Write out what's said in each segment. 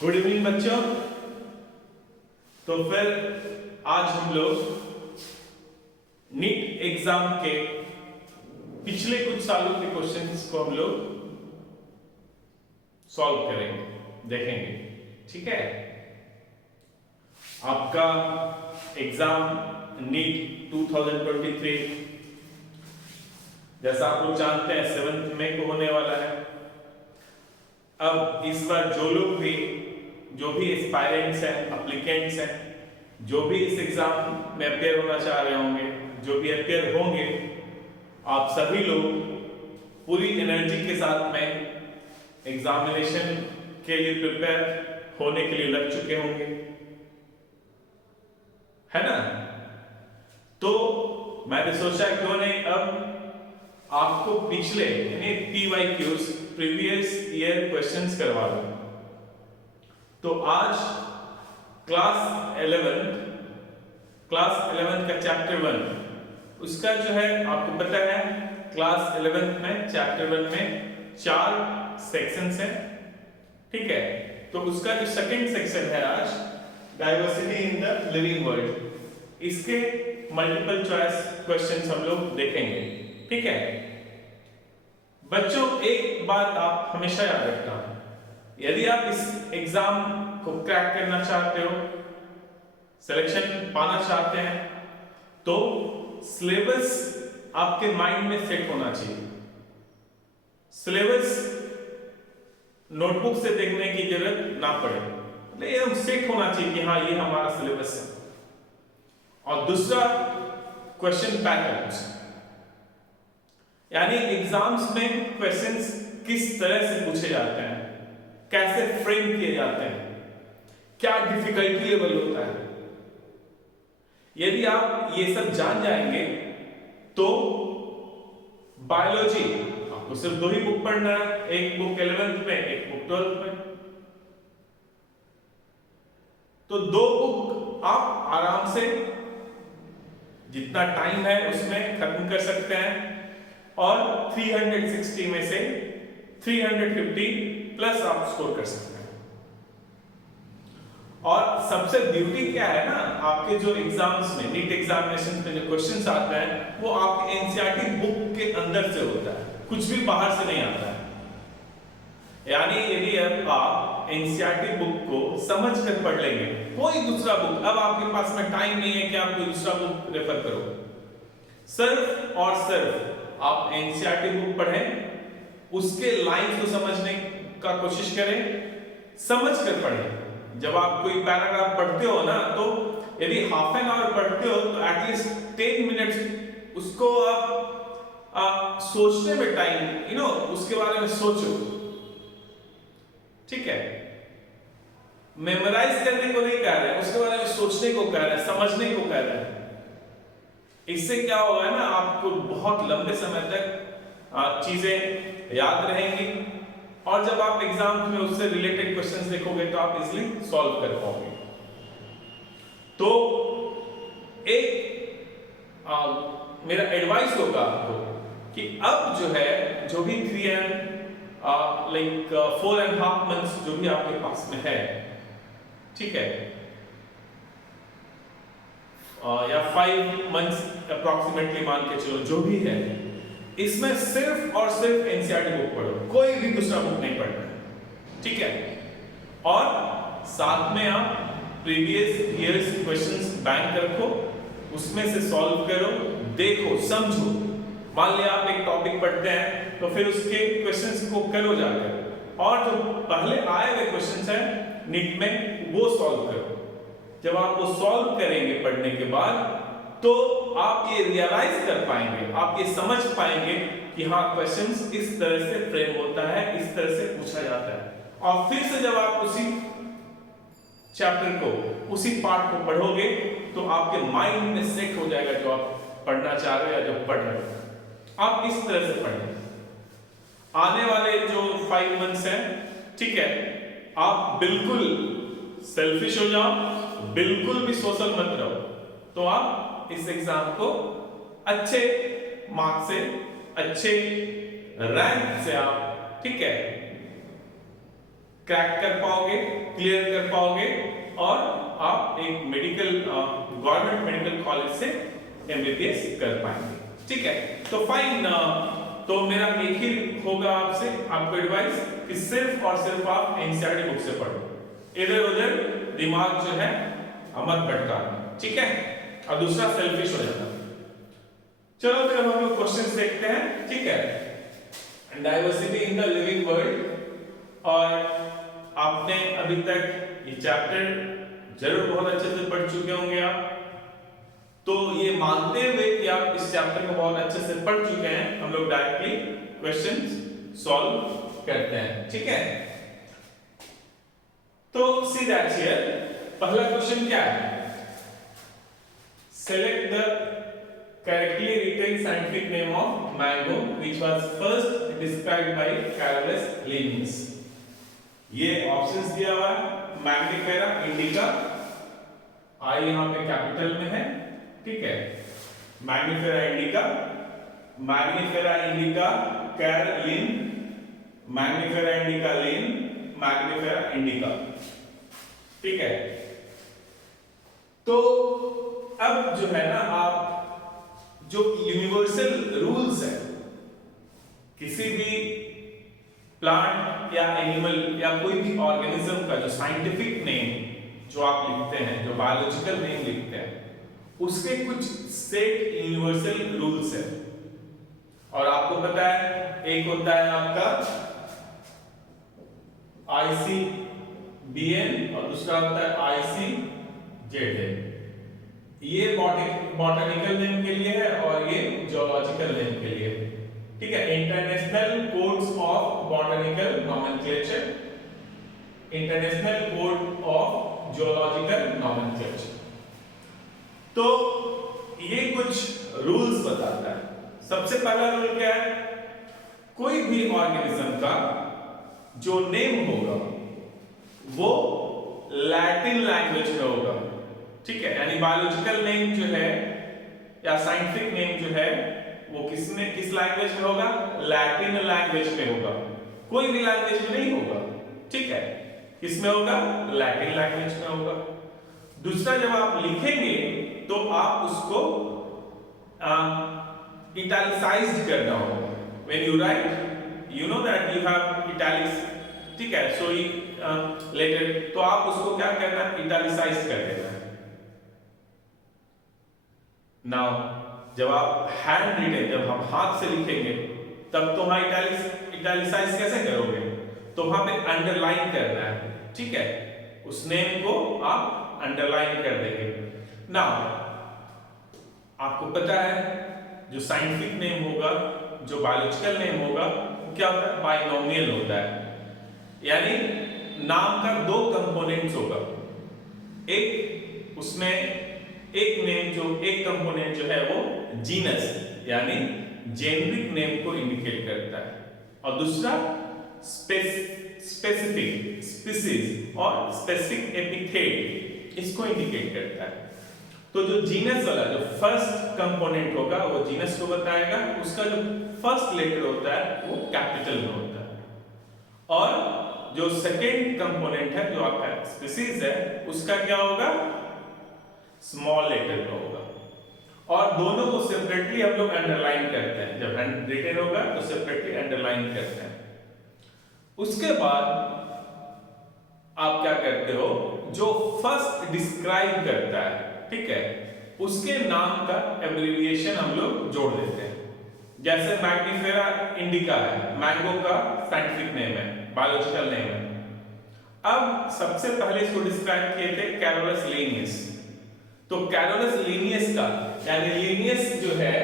Good evening बच्चों। तो फिर आज हम लोग नीट एग्जाम के पिछले कुछ सालों के क्वेश्चंस को हम लोग सॉल्व करेंगे, देखेंगे। ठीक है, आपका एग्जाम नीट 2023 जैसा आप लोग जानते हैं 7 मई को होने वाला है। अब इस बार जो भी एस्पायरेंट्स हैं, एप्लीकेंट्स हैं, जो भी इस एग्जाम में अपेयर होना चाह रहे होंगे, जो भी अपेयर होंगे, आप सभी लोग पूरी एनर्जी के साथ में एग्जामिनेशन के लिए प्रिपेयर होने के लिए लग चुके होंगे, है ना। तो मैंने सोचा क्यों नहीं अब आपको पिछले यानी PYQs प्रीवियस ईयर क्वेश्चंस करवा दूं। तो आज क्लास 11 का चैप्टर 1 उसका जो है आपको पता है क्लास 11 में चैप्टर 1 में 4 सेक्शंस हैं। ठीक है, तो उसका जो सेकंड सेक्शन है आज diversity in the living world, इसके मल्टीपल चॉइस क्वेश्चंस हम लोग देखेंगे। ठीक है बच्चों, एक बात आप हमेशा याद रखना, यदि आप इस एग्जाम को क्रैक करना चाहते हो, सिलेक्शन पाना चाहते हैं, तो सिलेबस आपके माइंड में सेट होना चाहिए। सिलेबस नोटबुक से देखने की जरूरत ना पड़े, लेकिन सेट होना चाहिए कि हाँ ये हमारा सिलेबस है। और दूसरा क्वेश्चन पैटर्न्स, यानी एग्जाम्स में क्वेश्चंस किस तरह से पूछे जाते हैं, कैसे फ्रेम किए जाते हैं, क्या डिफिकल्टी लेवल होता है। यदि आप ये सब जान जाएंगे तो बायोलॉजी आपको सिर्फ 2 ही बुक पढ़ना है, एक बुक 11th में, एक बुक 12th में। तो 2 बुक आप आराम से जितना टाइम है उसमें खत्म कर सकते हैं और 360 में से 350 प्लस आप स्कोर कर सकते हैं। और सबसे ब्यूटी क्या है ना, आपके जो एग्जाम्स में नीट एग्जामिनेशन में जो क्वेश्चंस आते हैं वो आपके एनसीईआरटी बुक के अंदर से होता है, कुछ भी बाहर से नहीं आता है। यानी यदि आप एनसीईआरटी बुक को समझ कर पढ़ लेंगे, कोई दूसरा बुक, अब आपके पास में टाइम नहीं है कि आप कोई दूसरा बुक रेफर करो, सिर्फ और सिर्फ आप एनसीईआरटी बुक पढ़ें, उसके लाइंस को समझने का कोशिश करें, समझ कर पढ़ें। जब आप कोई पैराग्राफ पढ़ते हो ना, तो यदि हाफ एन आवर पढ़ते हो तो एटलीस्ट 10 मिनट्स उसको आप सोचने में टाइम उसके बारे में सोचो। ठीक है, मेमोराइज करने को नहीं कह रहे, उसके बारे में सोचने को कह रहे हैं, समझने को कह रहे हैं। इससे क्या होगा ना, आपको बहुत लंबे समय तक चीजें याद रहेंगी और जब आप एग्जाम में उससे रिलेटेड क्वेश्चंस देखोगे तो आप इजीली सॉल्व कर पाओगे। तो मेरा एडवाइस होगा आपको कि अब जो है, जो भी 4.5 मंथ्स जो भी आपके पास में है, ठीक है, या 5 मंथ्स अप्रोक्सीमेटली मान के चलो, जो भी है, इसमें सिर्फ और सिर्फ एनसीईआरटी बुक पढ़ो, कोई भी दूसरा बुक नहीं पढ़ना है। ठीक है, और साथ में आप प्रीवियस ईयर्स क्वेश्चंस बैंक रखो, उसमें से सॉल्व करो, देखो, समझो। मान लिया आप एक टॉपिक पढ़ते हैं तो फिर उसके क्वेश्चंस को करो जाकर, और जो पहले आए हुए क्वेश्चंस हैं नीट में वो सॉल्व करो। जब आप वो सॉल्व करेंगे पढ़ने के बाद, तो आप ये रियलाइज कर पाएंगे, आप ये समझ पाएंगे कि हाँ क्वेश्चंस इस तरह से फ्रेम होता है, इस तरह से पूछा जाता है। और फिर से जब आप उसी चैप्टर को, उसी पार्ट को पढ़ोगे तो आपके माइंड में सेट हो जाएगा जो आप पढ़ना चाह रहे हो या जो पढ़ रहे हो। आप इस तरह से पढ़ें। आने वाले जो 5 मंथ्स हैं, ठीक है, आप बिल्कुल सेल्फिश हो जाओ, बिल्कुल भी सोशल मत रहो, तो आप इस एग्जाम को अच्छे मार्क्स से, अच्छे रैंक से आप, ठीक है, क्रैक कर पाओगे, क्लियर कर पाओगे और आप एक मेडिकल गवर्नमेंट मेडिकल कॉलेज से एमबीबीएस कर पाएंगे। ठीक है, तो फाइन। तो मेरा एक ही होगा आपसे, आपको एडवाइस कि सिर्फ और सिर्फ आप एनसीईआरटी बुक से पढ़ो, इधर उधर दिमाग जो है मत भटकाना। ठीक है, और दूसरा सेल्फिश हो जाना। चलो फिर हम लोग क्वेश्चंस देखते हैं। ठीक है, diversity in the living world, और आपने अभी तक ये चैप्टर जरूर बहुत अच्छे से पढ़ चुके होंगे आप। तो ये मानते हुए कि आप इस चैप्टर को बहुत अच्छे से पढ़ चुके हैं, हम लोग डायरेक्टली क्वेश्चंस सॉल्व करते हैं। ठीक है, तो सी दैट हियर पहला क्वेश्चन क्या है? Select the correctly written scientific name of mango which was first described by Carolus Linnaeus. ये ऑप्शंस दिया हुआ है, मैग्निफेरा इंडिका, आई यहां पे कैपिटल में है। ठीक है, Mangifera indica, Mangifera indica Carolyn, Mangifera indica लिन, मैग्निफेरा इंडिका। ठीक है, तो अब जो है ना, आप जो यूनिवर्सल रूल्स है किसी भी प्लांट या एनिमल या कोई भी ऑर्गेनिज्म का, जो साइंटिफिक नेम जो आप लिखते हैं, जो बायोलॉजिकल नेम लिखते हैं, उसके कुछ सेट यूनिवर्सल रूल्स है। और आपको पता है, एक होता है आपका ICBN और दूसरा होता है ICZN। ये बॉटनिकल नेम के लिए है और ये जियोलॉजिकल नेम के लिए। ठीक है, international codes of botanical nomenclature, international code of geological nomenclature. तो ये कुछ रूल्स बताता है। सबसे पहला रूल क्या है? कोई भी ऑर्गेनिज्म का जो नेम होगा वो लैटिन लैंग्वेज में होगा। ठीक है, यानी बायोलॉजिकल नेम जो है या साइंटिफिक नेम जो है वो किस लैंग्वेज में होगा? लैटिन लैंग्वेज में होगा, कोई भी लैंग्वेज में नहीं होगा। ठीक है, किसमें होगा? लैटिन लैंग्वेज में होगा। दूसरा, जब आप लिखेंगे तो आप उसको इटैलिसाइज्ड करना होगा। When you right, you know that you have italics. ठीक है, सो लेटर तो आप उसको क्या करना है? इटैलिसाइज कर देना है। नाउ जब आप हैंड रिटन, जब हम हाथ से लिखेंगे तब तो वहां इटैलिसाइज कैसे करोगे? तो वहां पे अंडरलाइन करना है। ठीक है, उस नेम को आप अंडरलाइन कर देंगे। नाउ आपको पता है जो साइंटिफिक नेम होगा, जो बायोलॉजिकल नेम होगा, वो क्या होता है? बाइनोमियल होता है। यानी नाम का दो कंपोनेंट्स होगा, एक उसमें एक नेम जो एक कंपोनेंट जो है वो जीनस यानी जेनरिक नेम को इंडिकेट करता है, और दूसरा स्पेसिफिक स्पीसीज और स्पेसिफिक एपिथेट इसको इंडिकेट करता है। तो जो जीनस वाला जो फर्स्ट कंपोनेंट होगा वो जीनस को बताएगा, उसका जो फर्स्ट लेटर होता है वो कैपिटल में होता है, और जो सेकेंड कंपोनेंट है जो आपका स्पीसीज है उसका क्या होगा? स्मॉल लेटर में होगा। और दोनों को सेपरेटली हम लोग अंडरलाइन करते हैं, जब हैंड रिटन होगा तो सेपरेटली अंडरलाइन करते हैं। उसके बाद आप क्या करते हो? जो फर्स्ट डिस्क्राइब करता है, ठीक है, उसके नाम का एब्रिविएशन हम लोग जोड़ देते हैं। जैसे मैग्निफेरा इंडिका है, मैंगो का साइंटिफिक नेम है, बायोलॉजिकल नेम है। अब सबसे पहले इसको डिस्क्राइब किए थे कैरोलस लिनियस। तो कैरोलस लिनियस का यानी लिनियस जो है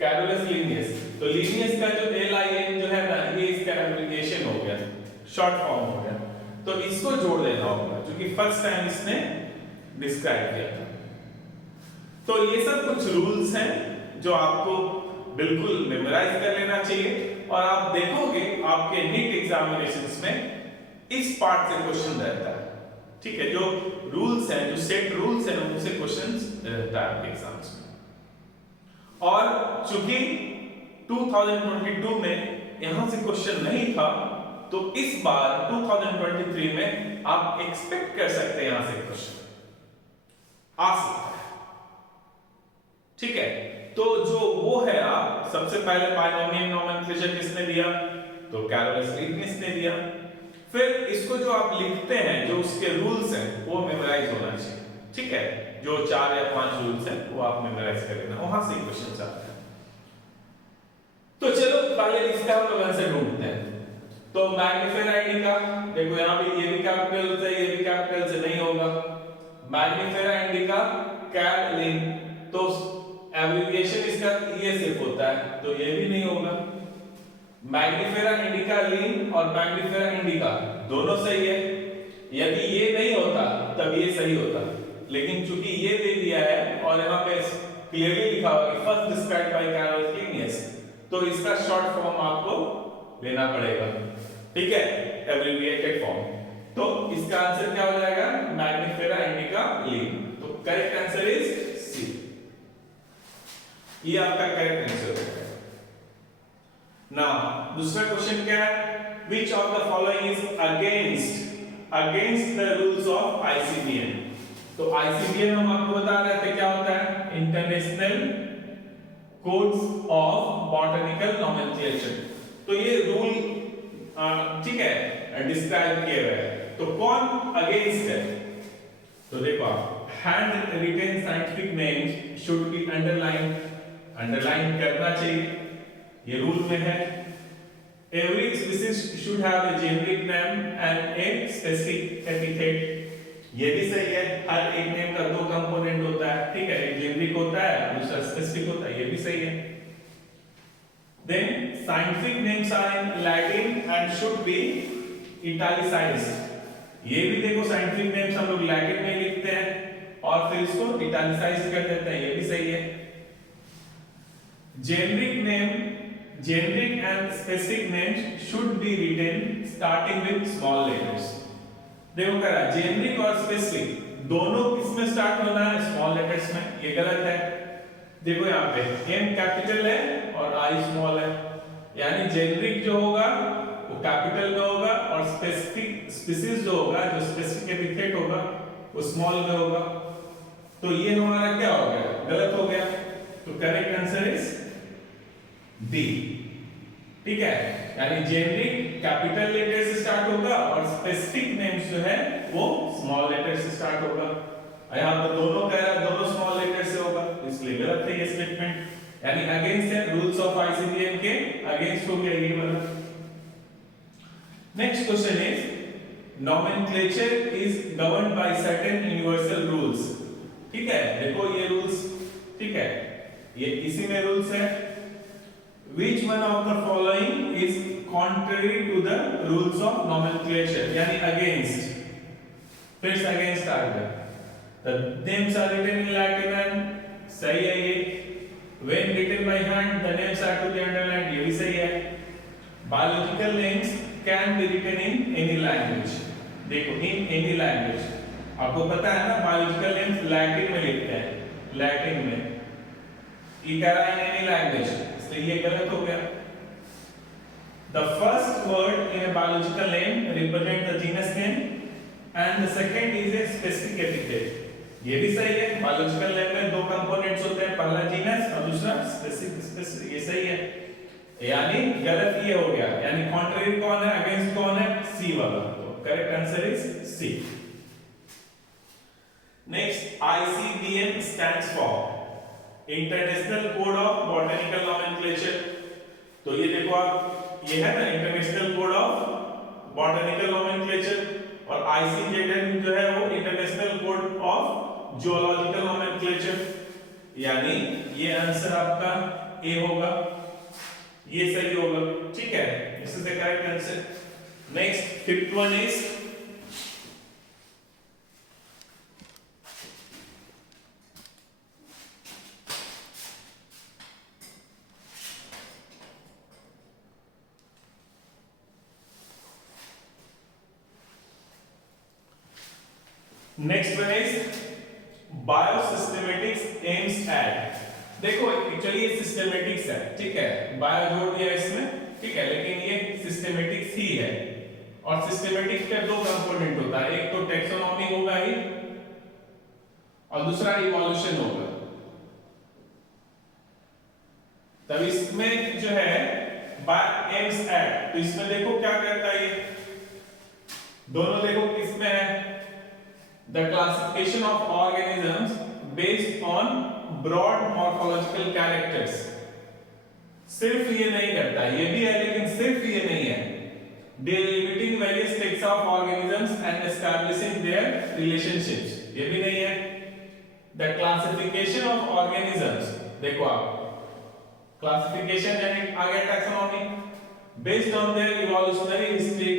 कैरोलस लिनियस, तो लिनियस का जो LIN जो है ना, ये इसका एब्रिविएशन हो गया, शॉर्ट फॉर्म हो गया। तो इसको जोड़ देना होगा जो कि फर्स्ट टाइम इसने डिस्क्राइब किया था। तो ये सब कुछ रूल्स हैं जो आपको बिल्कुल मेमोराइज कर लेना चाहिए, और आप देखोगे आपके नीट एग्जामिनेशंस में इस पार्ट से क्वेश्चन रहता है। ठीक है, जो रूल्स हैं, जो सेट रूल्स हैं, उनसे क्वेश्चंस रहता है आपके एग्जाम्स में। और चूंकि 2022 में यहां से क्वेश्चन नहीं था, तो इस बार 2023 में आप एक्सपेक्ट कर सकते हैं यहां से क्वेश्चन आ सकता है। ठीक है, तो जो वो है, आप सबसे पहले बायनोमियल नोमेनक्लेचर किसने दिया? तो कैरोलस लीबनिज़ ने दिया। फिर इसको जो आप लिखते हैं, जो उसके रूल्स हैं, वो मेमोराइज होना चाहिए। ठीक है, जो 4 या 5 रूल्स हैं वो आप मेमोराइज कर लेना, वहां से क्वेश्चन आते हैं। तो चलो पहले इसका हम लोग आंसर ढूंढते हैं। तो मैग्नीफायर इंडिका, देखो यहां भी ये भी कैपिटल से, ये भी कैपिटल से नहीं होगा। मैग्नीफायर इंडिका कैरलिन, तो एब्रिविएशन इसका ये सिर्फ होता है, तो ये भी नहीं होगा। मैग्नीफेरा इंडिका लीन और मैग्नीफेरा इंडिका दोनों सही है। यदि ये नहीं होता तब ये सही होता, लेकिन चूंकि ये दे दिया है और यहाँ पे क्लियरली लिखा हुआ है first described by Carolus Leibniz, तो इसका शॉर्ट फॉर्म आपको लेना पड़ेगा। ठीक है, एब्रिविएटेड फॉर्म। तो इसका आंसर क्या हो जाएगा? मैग्नीफेरा इंडिका लीन। तो करेक्ट आंसर इज सी। ये आपका करेक्ट आंसर है। Now, दूसरा क्वेश्चन क्या है? Which of the following is against the rules of ICBM? तो ICBM हम आपको बता रहे थे क्या होता है? International codes of botanical nomenclature. तो ये रूल ठीक है डिस्क्राइब किए हुए हैं। तो कौन अगेंस्ट है? तो देखो आप, hand retain scientific names should be underline करना चाहिए, ये रूल में है। Every species should have a generic name and a specific epithet, ये भी सही है। हर एक नेम का 2 कंपोनेंट होता है। ठीक है, एक जेनरिक होता है, दूसरा स्पेसिफिक होता है, ये भी सही है। Then scientific names are in Latin and should be italicized, ये भी देखो साइंटिफिक नेम्स हम लोग लैटिन में लिखते हैं और फिर इसको इटैलिसाइज कर देते हैं, ये भी सही है। Generic and specific names should be written starting with small letters। देखो कह रहा है जेनरिक और स्पेसिफिक दोनों किसमें स्टार्ट होना है? स्मॉल लेटर्स में। ये गलत है। देखो यहाँ पे M कैपिटल है और I स्मॉल है, यानी जेनरिक जो होगा वो कैपिटल में होगा और स्पेसिफिक स्पीसीज जो होगा, जो स्पेसिफिक एपिथेट होगा, वो स्मॉल में होगा। तो ये हमारा क्या हो गया? गलत हो गया। तो करेक्ट आंसर इज डी। ठीक है, यानी जेनरिक कैपिटल लेटर से स्टार्ट होगा और स्पेसिफिक नेम्स जो है वो स्मॉल लेटर से स्टार्ट होगा। यहां तो दोनों कह रहा है दोनों स्मॉल लेटर से होगा, इसलिए गलत है ये स्टेटमेंट, यानी अगेंस्ट है रूल्स ऑफ आईसीबीएम के, अगेंस्ट हो गया ये वाला। Next question is nomenclature is governed by certain universal rules. ठीक है, देखो ये रूल्स, ठीक है, ये इसी में रूल्स है। Which one of the following is contrary to the rules of nomenclature, यानी against, फिर से against आ गया। The names are written in Latin and सही है ये। When written by hand, the names are to be underlined, ये भी सही है। Biological names can be written in any language, देखो in any language, आपको पता है ना biological names लैटिन में लिखते हैं, लैटिन में। ये कह रहा है in any language, तो ये गलत हो गया। The first word in a biological name represent the genus name and the second is a specific epithet, ये भी सही है। बायोलॉजिकल नेम में 2 कंपोनेंट्स होते हैं, पहला जीनस और दूसरा स्पेसिफिक, ये सही है। यानी गलत ये हो गया, यानी कॉन्ट्ररी कौन है, अगेंस्ट कौन है? सी वाला। तो correct answer is C. Next, ICBM stands for international code of botanical nomenclature. तो ये देखो आप, ये है ना international code of botanical nomenclature, और ICZN जो है वो international code of zoological nomenclature, यानी ये आंसर आपका ए होगा, ये सही होगा। ठीक है, this is the correct answer. Next, fifth one is next one is biosystematics aims at. देखो एक्चुअली ये सिस्टेमेटिक्स है, ठीक है, बायो जोड़ दिया इसमें, ठीक है, लेकिन ये सिस्टेमेटिक्स ही है। और सिस्टमेटिक का दो कंपोनेंट होता है, एक तो टैक्सोनॉमी होगा ही और दूसरा इवोल्यूशन होगा। तब इसमें जो है बाय एम्स एट, तो इसमें देखो क्या कहता है ये दोनों, देखो किसमें है, the classification of organisms based on broad morphological characters. सिर्फ ये नहीं करता, ये भी है लेकिन सिर्फ ये नहीं है, delimiting various types of organisms and establishing their relationships, ये भी नहीं है। The classification of organisms, देखो आप classification यानी आ गया taxonomy, based on their evolutionary history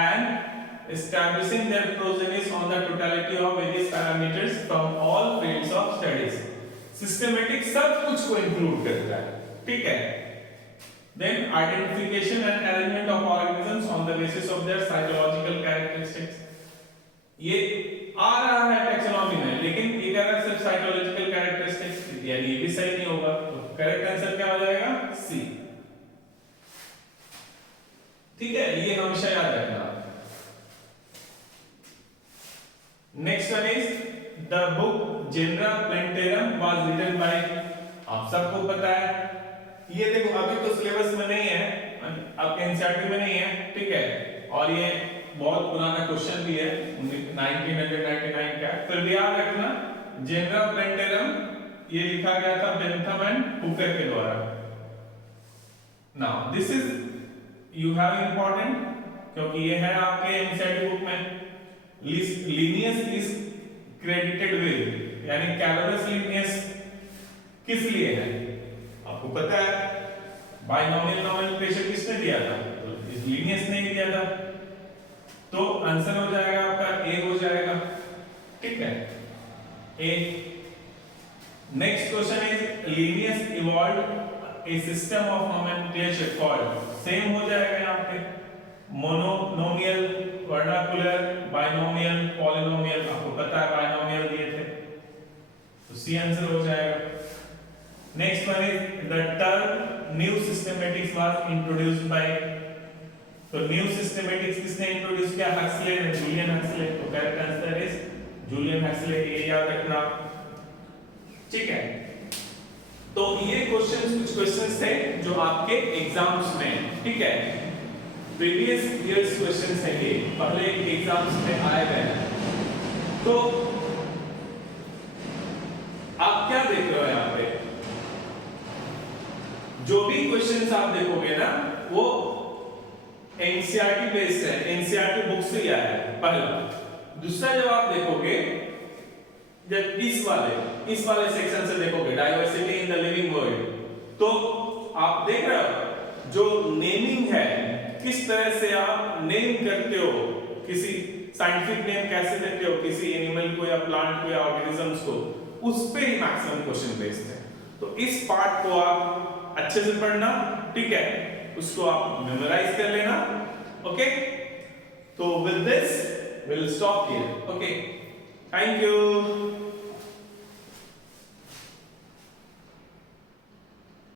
and establishing their progenies on the totality of various parameters from all fields of studies। Systematic सब कुछ को include करता है, ठीक है। Then identification and arrangement of organisms on the basis of their psychological characteristics, ये आ रहा है टैक्सोनॉमी में, लेकिन ये कह रहा है सिर्फ साइकोलॉजिकल कैरेक्टरिस्टिक्स, यानी ये भी सही नहीं होगा। तो करेक्ट आंसर क्या हो जाएगा? सी। ठीक है, ये हमेशा याद रखना। Next one is the book Genera Plantarum was written by, आप सबको पता है ये, देखो अभी तो सिलेबस में नहीं है, आपके एनसीईआरटी में नहीं है, ठीक है, और ये बहुत पुराना क्वेश्चन भी है 1999 का, फिर भी याद रखना जेनरा प्लेंटेरम ये लिखा गया था बेंथम एंड हुकर के द्वारा। Now this is you have important, क्योंकि ये है आपके एनसीईआरटी बुक में। लिनियस इज क्रेडिटेड विद, यानी कैलोरस लिनियस किस लिए है आपको पता है, बायनोमियल नोमेनक्लेचर किसने दिया था? तो लिनियस ने दिया था, तो आंसर हो जाएगा आपका ए हो जाएगा, ठीक है, A. Next question is Linnaeus evolved a system of nomenclature called, same हो जाएगा यहाँ पे, मोनोनोमियल, वर्नाकुलर, बायनोमियल, पॉलिनोमियल, आपको पता है बायनोमियल दिए थे, तो सी आंसर हो जाएगा। Next one is the term new systematics was introduced by, तो new systematics किसने इंट्रोड्यूस किया? हक्सले ने, जूलियन हक्सले। तो correct answer is Julian Huxley, ये याद रखना, ठीक है। तो ये क्वेश्चंस, कुछ क्वेश्चंस थे जो आपके एग्जाम्स में, ठीक है, प्रीवियस ईयर्स क्वेश्चंस हैं, ये पहले एग्जाम्स में आए हुए हैं। तो आप क्या देख रहे हो यहाँ पे, जो भी क्वेश्चंस आप देखोगे ना वो एनसीईआरटी बेस्ड है, एनसीईआरटी बुक से ही आया है, पहला। दूसरा जब आप देखोगे, जब इस वाले सेक्शन से देखोगे diversity in the living world, तो आप देख रहे हो जो नेमिंग है, किस तरह से आप नेम करते हो, किसी साइंटिफिक नेम कैसे देते हो किसी एनिमल को या प्लांट को या ऑर्गेनिजम्स को, उस पे ही मैक्सिमम क्वेश्चन बेस्ड है। तो इस पार्ट को आप अच्छे से पढ़ना, ठीक है, उसको आप मेमोराइज कर लेना, ओके। तो with this will stop here, okay, thank you.